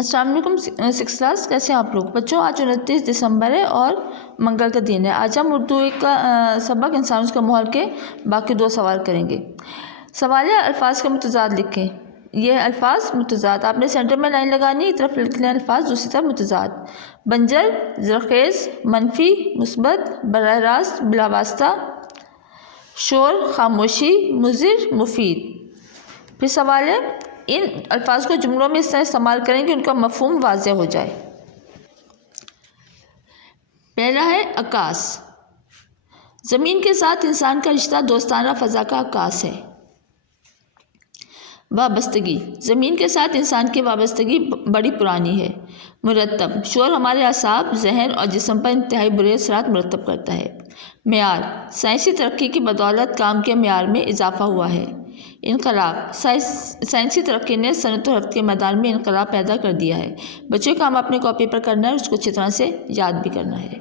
السلام علیکم 6 کلاس، کیسے ہیں آپ لوگ؟ بچوں آج 29 دسمبر ہے اور منگل کا دن ہے۔ آج ہم اردو کا سبق انسان اس کا ماحول کے باقی 2 سوال کریں گے۔ سوال ہے الفاظ کا متضاد لکھیں۔ یہ الفاظ متضاد، آپ نے سینٹر میں لائن لگانی، ایک طرف لکھنے الفاظ، دوسری طرف متضاد۔ بنجر، زرخیز، منفی، مثبت، براہ راست، بلا واسطہ، شور، خاموشی، مضر، مفید۔ پھر سوال ہے ان الفاظ کو جملوں میں اس طرح استعمال کریں کہ ان کا مفہوم واضح ہو جائے۔ پہلا ہے عکاس۔ زمین کے ساتھ انسان کا رشتہ دوستانہ فضا کا عکاس ہے۔ وابستگی، زمین کے ساتھ انسان کی وابستگی بڑی پرانی ہے۔ مرتب، شور ہمارے اعصاب، ذہن اور جسم پر انتہائی برے اثرات مرتب کرتا ہے۔ معیار، سائنسی ترقی کی بدولت کام کے معیار میں اضافہ ہوا ہے۔ انقلاب، سائنسی ترقی نے صنعت و رفت کے میدان میں انقلاب پیدا کر دیا ہے۔ بچوں کا کام اپنے کاپی پر کرنا ہے اور اس کو اچھی طرح سے یاد بھی کرنا ہے۔